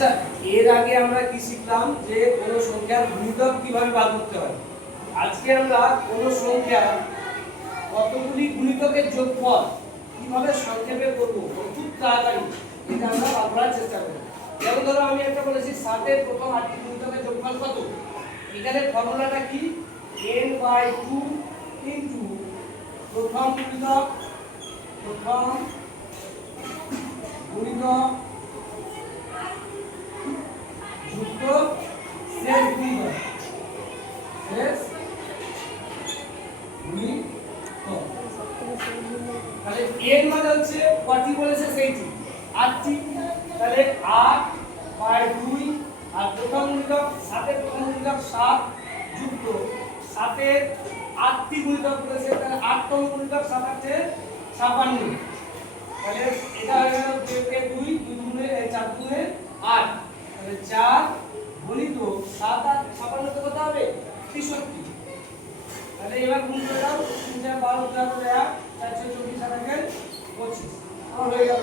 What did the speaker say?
আচ্ছা, এর আগে আমরা কি শিখলাম যে কোন সংখ্যার গুণিতক কিভাবে বার করতে হয়। আজকে আমরা কোন সংখ্যা কতগুলি গুণিতকের যোগফল কিভাবে সংক্ষেপে করব খুব তাড়াতাড়ি এটা আমরা বার করার চেষ্টা করব। যেমন ধরো আমি একটা বলেছি 7 এর প্রথম 8টি গুণিতকের যোগফল কত। এখানে ফর্মুলাটা কি n/2 ইনটু প্রথম গুণিতক যুক্ত শেষ গুণিতক তাহলে n মানে হচ্ছে কটি বলেছে সেইটি 8টি। তাহলে 8/2 আর প্রথম গুণিতক 7 এর প্রথম গুণিতক 7 যুক্ত 7 এর 8টি গুণিতক বলেছে, তাহলে 8তম গুণিতক 7 আছে 56। তাহলে এটা হয়ে গেল 2 কে 2 2 গুণে 4 গুণে 8, তাহলে 4 গুণিত 7 আর 56 তে কত হবে 63। তাহলে এবার গুণ করে দাও 3 4 12 4 1 4 24 আর 25 আমার হয়ে গেল।